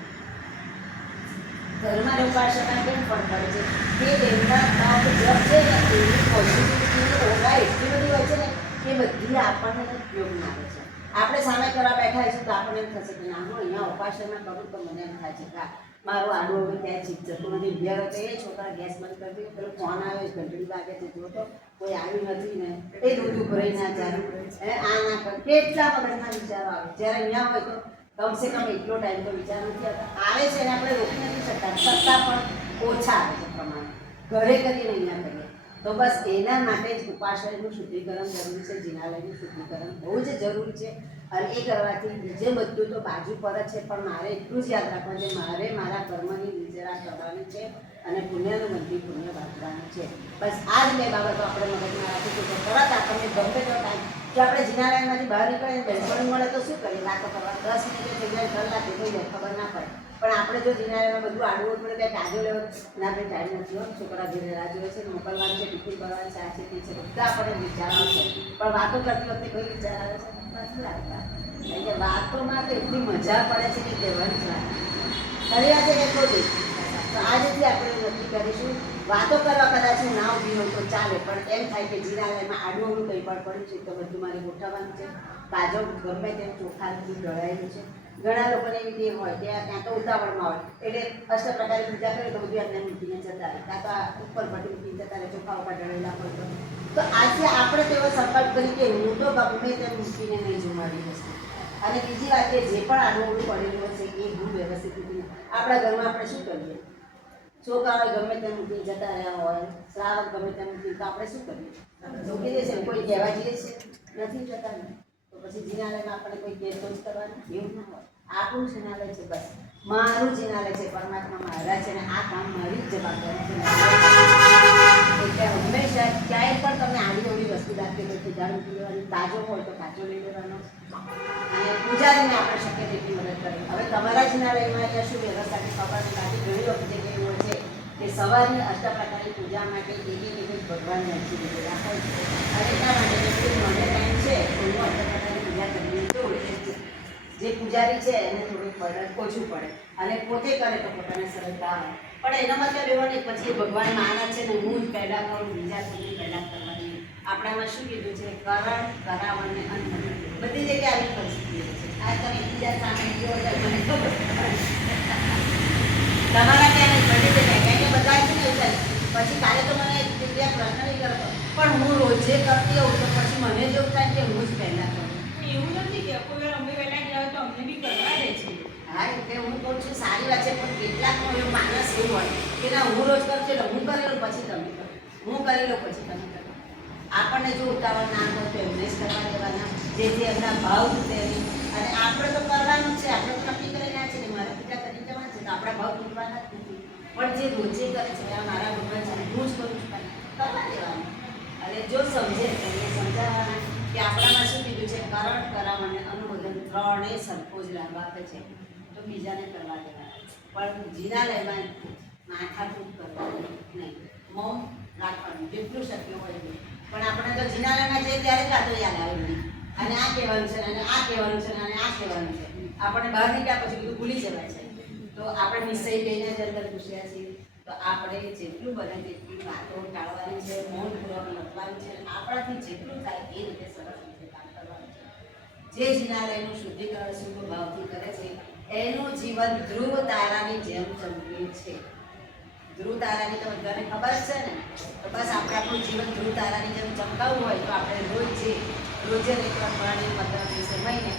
ઘરમાં ઉપાસના કેમ ફળ પડે છે કે એમના ભાવ જપ છે ને એની પોઝિટિવિટીની ઓળા એટલી બધી હોય છે ને એ બધી આપણને ઉપયોગમાં આવે છે. આપણે સામે કરવા બેઠા હશું તો આપણને એમ થશે કે ના હું અહીંયા ઉપાસના કરું તો મને એમ થાય છે કે મારું આડું હવે ત્યાં ચીજ જતું નથી. ઘેર તો એ છોકરા ગેસ બંધ કરી દે, પેલો ફોન આવે ઘંટડી વાગે છે, જો તો કોઈ આવ્યું નથી ને એ દૂધ ઉભરાઈ ના જાય, આ ના કર, કેટલા મગજના વિચારો આવે. જ્યારે અહીંયા હોય તો કમસે કમ એટલો ટાઈમ તો વિચાર નથી આવતા. આવે છે ને આપણે રોકી નથી શકતા, છતાં પણ ઓછા આવે છે પ્રમાણ. ઘરે કરીને અહીંયા કરીએ તો બસ એના માટે જ ઉપાશ્રયનું શુદ્ધિકરણ જરૂરી છે, જિનાલયનું શુદ્ધિકરણ બહુ જ જરૂરી છે. અને એ કરવાથી બીજે બધું તો બાજુ પર જ છે, પણ મારે એટલું જ યાદ રાખવાનું છે, મારે મારા કર્મની વિચારા કરવાની છે અને પુણ્યનું મંદિર પુણ્ય વાંચવાનું છે. બસ આ જ 2 બાબતો આપણે મગજમાં રાખીશું તો તરત આપણને ગમે તેવો ટાઈમ કે આપણે જિનાલયમાંથી બહાર નીકળીને બેસવાનું મળે તો શું કરીએ, વાતો કરવા 10 મિનિટ થઈ જાય, કલાક થઈ જાય, ખબર ના પડે. પણ આપણે જો જિનાલયમાં બધું આડવું પડે કે કાજુ લેવો ના ભાઈ ટાઈમ નથી હોય, છોકરા ઘરે રાહ જોવે છે, મોકલવાનું છે, ટિફિન કરવાનું છે, આ છે તે છે, બધા આપણે વિચારવાનું છે. પણ વાતો કરતી વખતે કોઈ વિચાર આવે છે નથી આવતા. કારણ કે વાતોમાં તો એટલી મજા પડે છે કે કહેવાની જ વાત. ખરી વાત છે કે ખોટી? તો આજથી આપણે નક્કી કરીશું વાતો કરવા કદાચ ના ઊભી હોય તો ચાલે, પણ એમ થાય કે જિનાલયમાં આડું અવળું કંઈ પણ પડ્યું છે તો બધું મારે ગોઠવવાનું છે. કાજો ગમે તેમ ચોખાથી ઢળાયેલું છે. ઘણા લોકોને એવી ટેવ હોય કે ત્યાં તો ઉતાવળમાં હોય એટલે અષ્ટ પ્રકારે પૂજા કરે તો બધું એમને મૂકીને જતા રહે, કાં તો આ ઉપર ભટી મૂકીને જતા રહે, ચોખા ઉપર ઢળેલા હોય તો આજે આપણે તેવો સંકલ્પ કરી કે હું તો ગમે તેમ મૂકીને નહીં જુમાડી વસ્તુ. અને બીજી વાત કે જે પણ આડું અવળું પડેલું હશે એ હું વ્યવસ્થિત મૂકીને આપણા ઘરમાં આપણે શું કરીએ, છોકરાઓ ગમે તેમ મૂકીને જતા રહ્યા હોય, શ્રાવક ગમે તેમ મૂકીને તો આપણે શું કરીએ, મૂકી દે છે. કોઈ કહેવા જઈએ છે નથી જતા ને તો પછી જિનાલયમાં આપણે કોઈ કહેતો જ કરવાનું એવું ના હોય. આપણું જિનાલય છે, બસ મારું જિનાલય છે, પરમાત્મા મારા છે ને આ કામ મારી જ જવાબદારી છે. એટલે હંમેશા ક્યાંય પણ તમે આડી અવળી વસ્તુ રાખી હોય તો જાણ મૂકી લેવાની, તાજો હોય તો કાચો લઈ લેવાનો અને પૂજારીને આપણે શક્ય તેટલી મદદ કરવી. હવે તમારા જિનાલયમાં અહીંયા શું વ્યવસ્થા છે ખબર નથી, બાકી ઘણી વખતે કેવું હોય છે કે સવારની અષ્ટપ્રકારની પૂજા માટે એક ભગવાનને અરજી લીધે રાખે છે અને એટલા માટે જે મને ટાઈમ છે તો હું અષ્ટપ્રકારની પૂજા કરીને તો જે પૂજારી છે એને થોડુંક બર્ડન ઓછું પડે અને પોતે કરે તો પોતાને સરળતા આવે. પણ એનો મતલબ એવો નહીં પછી ભગવાન માના છે ને હું જ પેદા કરું, બીજા કોઈને પેદા કરવાની. આપણામાં શું કીધું છે, કરણ, કરાવણ ને અન્ન. બધી જગ્યાએ આવી પરિસ્થિતિ છે. આ તમે બીજા સામે ગયો તો મને ખબર તમારા ત્યાં નહીં, બધી જગ્યાએ કારણ કે બધા છે ને એવું થાય. પછી કાલે તો મને એક જગ્યાએ પ્રશ્ન નહીં કરતો પણ હું રોજે કરતી હોઉં તો પછી મને જેવું થાય કે હું જ પહેલાં કરું. એવું નથી કે કોઈ વાર અમે વહેલા ગયા હોય તો અમને બી કરવા દે છે. હા એટલે હું કહું છું સારી વાત છે, પણ કેટલાકનો એવું માણસ એવું હોય કે ના હું રોજ કરું છું એટલે હું કરી લઉં પછી તમે કરો, હું કરી લઉં પછી તમે કરો. આપણને જો ઉતાવળ ના હોય તો એમને જ કરવા દેવાના. જેથી એમના ભાવ તૂટેલી અને આપણે તો કરવાનું જ છે, આપણે તો નક્કી કરી રહ્યા છે ને મારા પિતા કરી જવાના છે તો આપણા ભાવ તૂટવાના જ નથી. પણ જે રોજે કરે છે આ મારા ભગવાન છે હું જ કરું છું કરવા દેવાનું. અને જો સમજે તો એને સમજાવવાના કે આપણામાં શું કીધું છે, કરણ કરામ અને અનુમોદન ત્રણેય સરખો જ લાભ આપે છે તો બીજાને કરવા દેવાના. પણ જીનાલયમાં માથાકૂટ કરવાની નહીં, મૌન રાખવાનું જેટલું શક્ય હોય એટલું. પણ આપણે તો જીનાલયમાં જઈએ ત્યારે કાતો યાદ આવે નહીં અને આ કહેવાનું છે અને આ કહેવાનું છે અને આ કહેવાનું છે. આપણે બહાર નીકળ્યા પછી બધું ભૂલી જવાય છે. તો આપણે નિશ્ચય કહીને જ અંદર ઘૂસ્યા છીએ. તો આપણે જેટલું બને તેટલી વાતો ટાળવાની છે, મૌનપૂર્વક લખવાનું છે, આપણાથી જેટલું થાય એ રીતે સરસ રીતે કામ કરવાનું છે. જે જીનાલયનું શુદ્ધિકરણ શુદ્ધ ભાવથી કરે છે એનું જીવન ધ્રુવ તારાની જેમ ચમકે છે. ધ્રુવ તારાની તો બધાને ખબર જ છે ને. તો બસ આપણે આપણું જીવન ધ્રુવ તારાની જેમ ચમકાવવું હોય તો આપણે રોજે રેકોર્ડ કરવાની 15 મહિને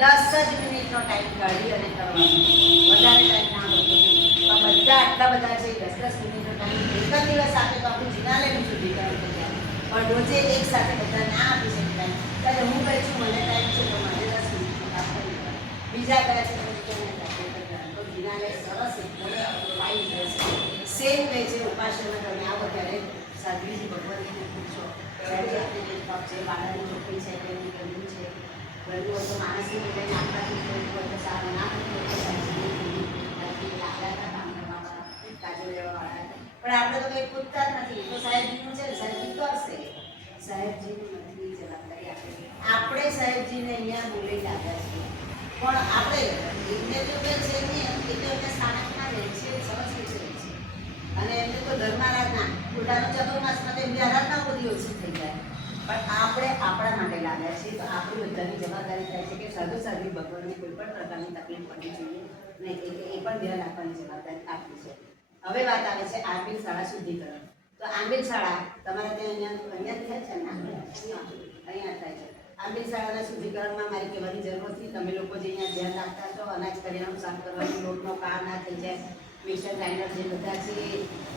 10 જ મિનિટનો ટાઈમ કાઢી અને કરવાનો. વધારે ટાઈમ ના હોતો પણ બધા આટલા બધા છે 10 મિનિટનો ટાઈમ એક જ દિવસ આપે તો આપણું જીનાલયનું શુદ્ધિકરણ થઈ જાય. પણ રોજે એક સાથે બધા ના આપી શકે ટાઈમ. ત્યારે હું કહી છું મને ટાઈમ છે તો મારે 10 મિનિટનો કામ કરી દેવાનું. બીજા કરે છે તો જીનાલય સરસ એકદમ ફાઇન રહેશે. સેમ વે છે ઉપાસના તમે આવો ત્યારે સાધ્વીજી ભગવતીને પૂછો ત્યારે આપણે જે પગ છે બાળકની ચોખ્ખી છે એની ગંદુ છે ગંદુ હોય તો માણસની લઈને આપણાથી કોઈ હોય તો સારું ના હોય તો લાગતા કામ કરવાવાળા કાજુ લેવાવાળા. પણ આપણે તો કંઈ પૂછતા જ નથી. તો સાહેબજીનું છે સાહેબજી કરશે. સાહેબજીનું નથી જવાબદારી આપણે સાહેબજીને અહીંયા બોલી લાગ્યા છીએ. પણ આપણે એમને તો કે છે નહીં એ તો એમને સ્થાનકમાં રહે છે સરસ વિષય છે. અને એમને તો ધર્મારાધના પોતાનો ચતુર્માસમાં તો એમની આરાધના બધી ઓછી થઈ જાય. પણ આપણે આપણા માટે લાગ્યા છીએ તો આપણી બધાની જવાબદારી થાય છે કે સાધુ સાધ્વી ભગવાનને કોઈ પણ પ્રકારની તકલીફ પડવી જોઈએ નહીં. એ પણ ધ્યાન રાખવાની જવાબદારી આપણી છે. હવે વાત આવે છે આંબિલ શાળા શુદ્ધિકરણ. તો આંબિલ શાળા તમારે ત્યાં અહીંયા થાય છે ને અહીંયા થાય છે. આંબિલ શાળાના શુદ્ધિકરણમાં મારી કહેવાની જરૂર નથી. તમે લોકો જે અહીંયા ધ્યાન રાખતા છો અનાજ કરિયાણું સાફ કરવાનું લોટનો કાળ ના થઈ જાય, મિક્સર ગ્રાઇન્ડર જે બધા છે એ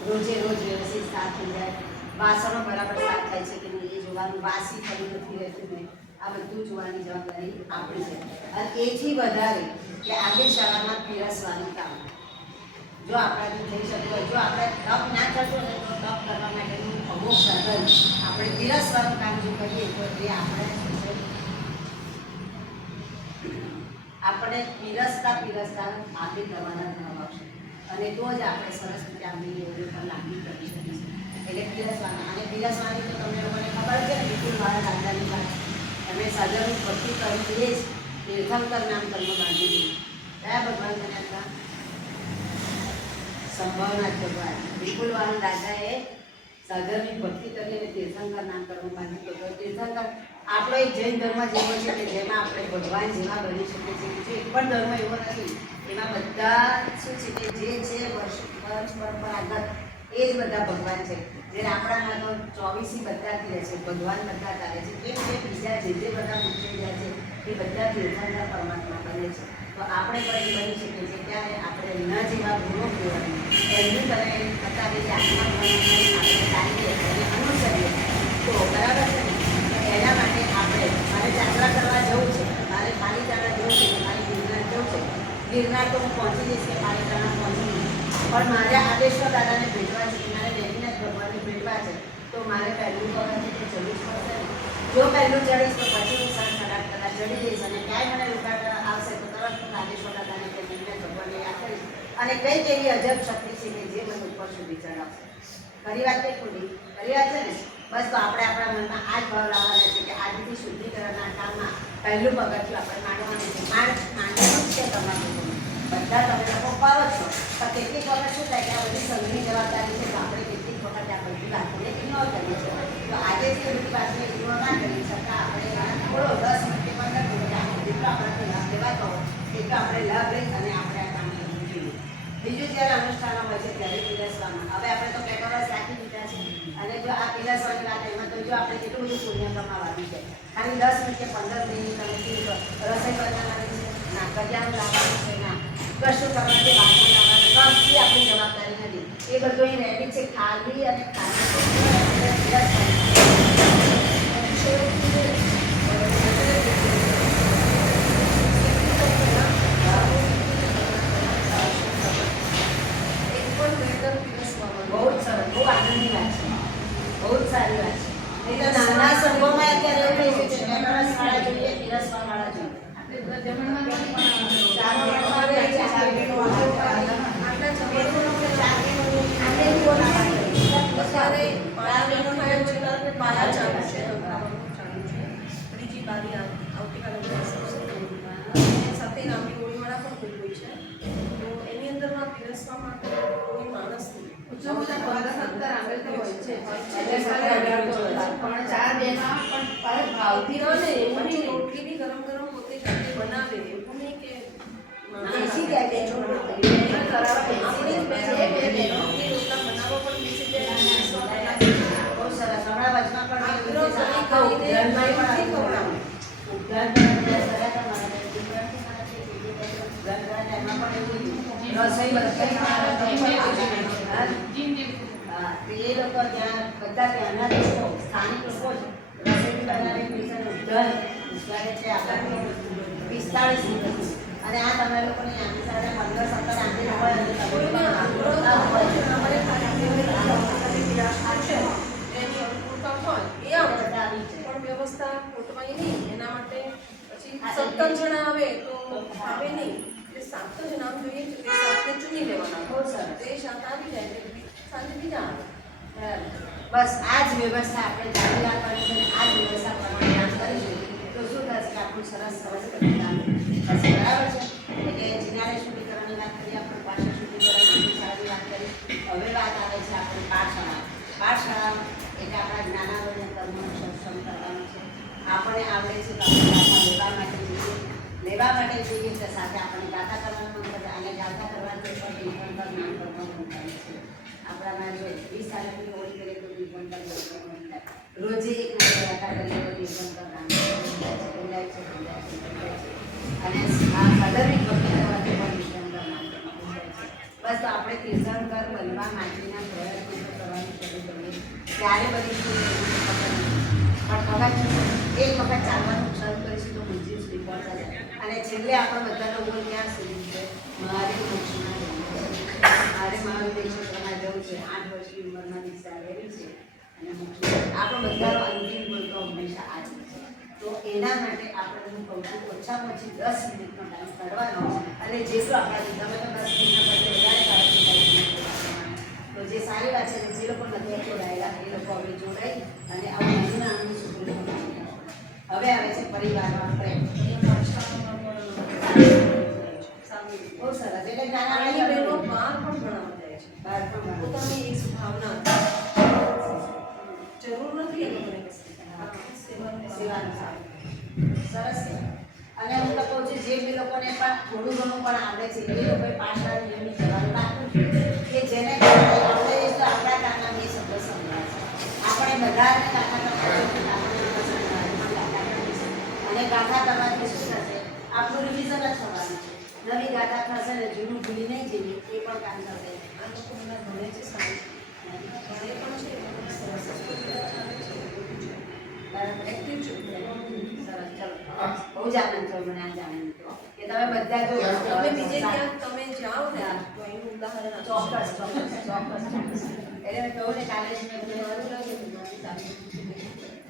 રોજે રોજ વ્યવસ્થિત સાફ થઈ જાય, વાસણો બરાબર સાફ થાય છે કે નહીં એ જોવાનું, વાસી થયું નથી રહેતું નહીં આ બધું જોવાની જવાબદારી આપણી છે. અને એથી વધારે કે આંબિલ શાળામાં પીરસવાનું કામ જો આપણાથી થઈ શકતું હોય, જો આપણે તપ ના કરતો હોય તો તપ કરવા માટેનું અમુક સાધન આપણે પીરસવાનું કામ જો કરીએ તો એ આપણે પીરસતા આંબી કરવાના ભાવ આવશે અને તો જ આપણે સરસ રીતે આંબીની ઓળી પર લાંબી કરી શકીશું. એટલે પીરસવાના અને પીરસવાની તો તમને લોકોને ખબર છે ને વિપુલ મારા રાજાની વાત એમણે સાધનની ભક્તિ કરી એ જ તીર્થંકર નામ કર્મ બાંધી દીધું. કયા ભગવાન બન્યા હતા? સંભાવનાથ ભગવાન. વિપુલવાહન રાજાએ સાધનની ભક્તિ કરી અને તીર્થંકર નામ કર્મ બાંધી દીધું. તીર્થંકર આપણો એક જૈન ધર્મ જેવો છે કે જેમાં આપણે ભગવાન જેવા બની શકીએ છીએ. બીજો એક પણ ધર્મ એવો નથી. એમાં બધા શું છે કે જે છે વર્ષ પરંપરાગત એ જ બધા ભગવાન છે. જ્યારે આપણામાં તો 24 બદલાતી રહે છે, ભગવાન બદલાતા રહે છે. એમ જે બીજા જે બધા મુખ્ય જાય છે એ બધા તીર્થંકર પરમાત્મા બને છે. તો આપણે પણ એ બની શકીએ છીએ. ત્યારે આપણે ન જેવા ગુણો કહેવાની એમની તમે બતાવી કે આત્મા આપણે જાણીએ અને અનુસરીએ તો બરાબર છે ને. એના માટે આપણે મારે જાત્રા કરવા જવું છે, મારે પાલીતાણા જવું છે, મારે ગિરનાર જવું છે. ગિરનાર તો હું પહોંચી જઈશ કે પાલીતાણા પહોંચી જઈશ, પણ મારે આદેશ્વર દાદાને ભેટવા છે, મારે દેવીનાથ ભગવાનને ભેટવા છે તો મારે પહેલું પગથિયું તો ચડવું જ પડશે ને. જો પહેલું ચડીશ તો પછી હું 7-8 કલાક ચડી જઈશ અને ક્યાંય મને રૂકાટ આવશે તો તરત હું આદેશ્વર દાદાને કે દેવીનાથ ભગવાનને યાદ કરીશ અને કંઈક એવી અજબ શક્તિ છે કે જે મને ઉપર સુધી ચડાવશે. ખરી વાત કઈ ખોટી? ખરી વાત છે ને. બસ તો આપણે આપણા મનમાં આ જ ભાવ લાવવાના છે કે આજથી શુદ્ધિકરણના કામમાં પહેલું પગથિયું આપણે માંડવાનું છે. માંડવાનું જ છે તમારા લોકોને. બધા તમે લોકો કરો છો પણ કેટલીક વખત શું થાય કે આ બધી સંઘની જવાબદારી છે તો આપણે કેટલીક વખત આ બધી વાતોને ઇગ્નોર કરીએ છીએ. તો આજે જ બધી વાતને ઇગ્નોર ના કરી છતાં આપણે થોડો 10 મિનિટ 15 મિનિટ જેટલો આપણાથી લાભ લેવાતો હોય એટલો આપણે લાભ લઈ અને આપણે આ કામ કરવું જોઈએ. બીજું જ્યારે અનુષ્ઠાનો હોય છે ત્યારે પીરસવામાં હવે આપણે તો પેટોરસ રાખી દીધા છે અને જો આ પીરસવાની વાત એમાં તો જો આપણે કેટલું બધું પુણ્ય કમાવાનું છે. ખાલી 10 મિનિટ કે 15 મિનિટ તમે કીધું રસોઈ બનાવવાની છે ના, કડિયાનું લાવવાનું છે ના, કશું કરવાથી વાસણ લાવવાનું કશી આપણી જવાબદારી નથી. એ બધું અહીં રેડી છે ખાલી અને ખાલી ગરમ વેધર પીરસવામાં બહુ જ સરસ, બહુ આનંદની વાત છે, બહુ જ સારી વાત છે. નહીં તો નાના સંઘોમાં અત્યારે એવું થઈ ગયું છે કે પીરસવાળા જોઈએ, પીરસવાવાળા જોઈએ. ચાલો અમારે આટલા અત્યારે પાયા ચાલુ છે, ત્રીજી બારી આવતીકાલે અને સાથે લાંબી હોળીવાળા પણ ખુલ્લું છે. તો એની અંદરમાં પીરસવા માટે કોઈ માણસ નહીં. રોટલી બી ગરમ ગરમ પોતે જાતે બનાવે, એવું નહીં કે બેસી જાય બે છોકરા. આપણે જ બે રોટલા બનાવવા પણ બેસી જાય. બહુ સરસ. હમણાં વચમાં પણ આખો મેં જોયું છે, જણી આખા ખાઈને ઉદ્યાનમાં પણ ખવડાવે. ઉદ્યાનમાં બધા ગયા હતા મારા ગુજરાતી મારા છે, ઉદ્યાન ગયા હતા, એમાં પણ એવું થયું. રસોઈ બધી મારા હા, તો એ લોકો ત્યાં બધા ત્યાંના લોકો સ્થાનિક લોકો જ રસોઈ બનાવી મિશન ઉદ્યાન ઉદ્યાને છે આપણા 45 દિવસ. અને આ તમે લોકોને આની સાથે 15-17 આંટી હોય અને તમે કોઈને આગ્રહ ના હોય. અમારે ખાલી વિરાસત છે એની અનુકૂળતા હોય એ આવે બધા આવી છે. પણ વ્યવસ્થા ખોટવાય નહીં. એના માટે પછી 17 જણા આવે તો આવે નહીં. એટલે 7 જ નામ જોઈએ છે, તે 7ને ચૂની લેવાના. બહુ સરસ. તે 7 આવી જાય એટલે સાંજે બીજા આવે. બસ આ જ વ્યવસ્થા આપણે જાળવી રાખવાની છે અને આ જ વ્યવસ્થા પ્રમાણે કામ કરીશું તો શું થશે કે આપણું સરસ સરસ કામ થશે. બરાબર છે. એટલે જિનારે શુદ્ધિકરણની વાત કરીએ, આપણે પાછળ શુદ્ધિકરણ સારી વાત કરી. હવે વાત આવે છે આપણી પાઠશાળા. પાઠશાળા એટલે આપણા જ્ઞાનાવરને કર્મનો સક્ષમ કરવાનું છે. આપણે આવડે છે તો આપણે લેવા માટે જોઈએ, લેવા માટે જોઈએ તો સાથે આપણે ગાતા કરવાનું મન કરે અને ગાતા કરવાથી પણ નિપુણતા જ્ઞાન કરવાનું થાય છે. આપણામાં જો 20 સાલની હોળી કરીએ તો નિપુણતા જ્ઞાન થાય. રોજે એક નવી ગાતા કરીએ તો નિપુણતા જ્ઞાન થાય છે. અને આ સાધારણ ભક્તિ કરવાથી પણ નિપુણતા જ્ઞાન થાય છે. બસ તો આપણે તીર્થંકર બનવા માટેના પ્રયત્નો કરવાનું શરૂ કરીએ ત્યારે બધી પણ ખબર એક વખત ચાલવાનું શરૂ કરીશું તો મંજિલ સુધી પહોંચાશે. અને છેલ્લે આપણે બધાનો ગોલ ક્યાં સુધી છે? મારે મોક્ષમાં જવું છે. મારે મહાવિદ્ય ક્ષેત્રમાં જવું છે. 8 વર્ષની ઉંમરમાં દીક્ષા લેવી છે અને મોક્ષમાં આપણો બધાનો અંતિમ ગોલ તો હંમેશા આ જ છે. તો એના માટે આપણે હું કહું છું ઓછામાં ઓછી 10 મિનિટનો ટાઈમ કાઢવાનો અને જેટલું આપણાથી તમે તો 10 મિનિટના બદલે વધારે કાઢો તો જે સારી વાત છે જે લોકો નથી જોડાયેલા એ લોકો હવે જોડાઈ અને આવું નાનું નાનું સુધરી હવે આવે છે પરિવારમાં પ્રેમ. બહુ સરસ. એટલે નાની બહેનો નાના બહાર પણ ભણાવવા જાય છે. બહાર પણ પોતાની એક ભાવના જરૂર નથી એ લોકોને સેવાનું સારું. સરસ છે. અને હું તો કહું છું જે બી લોકોને પણ થોડું ઘણું પણ આવડે છે એ લોકોએ પાછળ નિયમિત જવાનું રાખવું જોઈએ કે જેને આવડે છે તો આપણા કામના બે શબ્દો સમજાય છે. આપણે બધાને ગાથા કરતા અને ગાથા કરવાથી શું થશે? આપણું રિવિઝન જ થવાનું છે. નવી ગાથા થશે ને જૂનું ભૂલી નહીં જઈએ એ પણ કામ થશે. આ લોકો મને ભણે છે સારું ભણે પણ છે અને સરસ બરાબર. એક્ટિવ છું. સરસ. ચલો બહુ જ આનંદ થયો મને આ જાણીને કે તમે બધા જો તમે બીજે ક્યાંક તમે જાઓ ને તો એનું ઉદાહરણ આપો. ચોક્કસ. એટલે મેં કહું ને કાલે જ મેં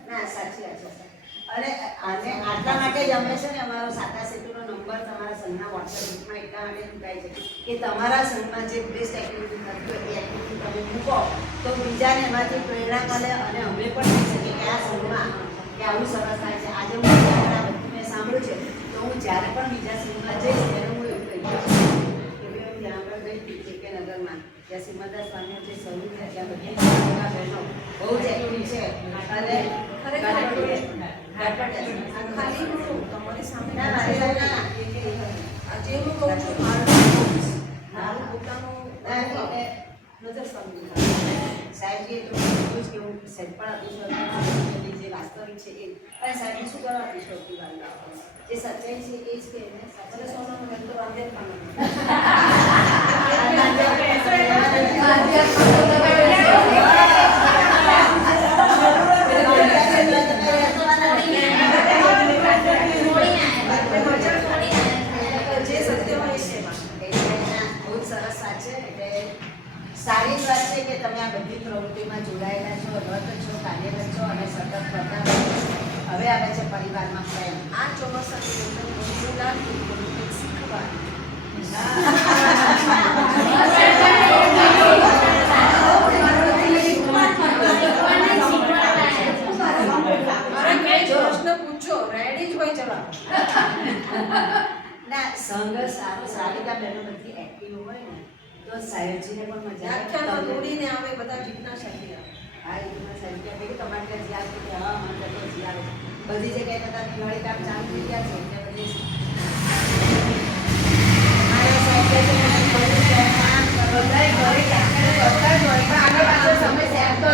ના સાચી વાત છે. અને આટલા માટે જ અમે છે ને અમારો સાતા સેતુનો નંબર તમારા સંઘના વોટ્સએપ ગ્રુપમાં એટલા માટે મૂકાય છે કે તમારા સંઘમાં જે બેસ્ટ એક્ટિવિટી થતી હોય એ એક્ટિવિટી તમે મૂકો તો બીજાને એમાંથી પ્રેરણા મળે અને અમે પણ કહી શકીએ કે આ સંઘમાં કે આવું સરસ થાય છે. આજે હું બધું મેં સાંભળ્યું છે તો હું જ્યારે પણ બીજા સંઘમાં જઈશ ત્યારે હું એવું કહી કે ભાઈ હું ત્યાં આગળ ગઈ હતી કે નગરમાં ત્યાં શ્રીમદાસ સ્વામીઓ જે શરૂ થયા ત્યાં બધી બહેનો બહુ જ એક્ટિવ છે અને ખાલી હું તમારી સામે ના, મારી સામે ના. આજે હું કહું છું મારું પોતાનું નજર સામે સાહેબજી એટલું કીધું કે હું સાહેબ પણ અતિશયોક્તિ જે વાસ્તવિક છે એ અને સાહેબને શું કરવા અતિશયોક્તિ વાળું જે સચ્ચાઈ છે એ જ કે એને સાચે સોનાનું મેં તો વાંધે કે તમે આ બધી પ્રવૃત્તિમાં જોડાયેલા છો, રત છો, કાર્યરત છો અને સતત કરતા રહો. હવે આવે છે પરિવારમાં પ્રેમ. આ ચોમાસાની અંદર મને લાગ્યું કે મને કંઈક શીખવા અરે કઈ પ્રશ્ન પૂછો રેડી જ હોય ચલો ના સંઘ સારો સારી બહેનો બધી એક્ટિવ હોય ને તો સાહેબજીને પણ મજા વ્યાખ્યાનો દોડીને આવે બધા જિજ્ઞાસાથી આવે હા એ તમને સાહેબ કહે કે તમારે ત્યાં જ્યાં છે કે હા મને તો જ્યાં આવે બધી જગ્યાએ બધા દિવાળી કામ ચાલુ થઈ ગયા છે એટલે બધી મારા સાહેબ કહે છે કે બધું કામ બધાય ઘરે કામ કરતા જ હોય પણ આગળ પાછળ સમય શેર તો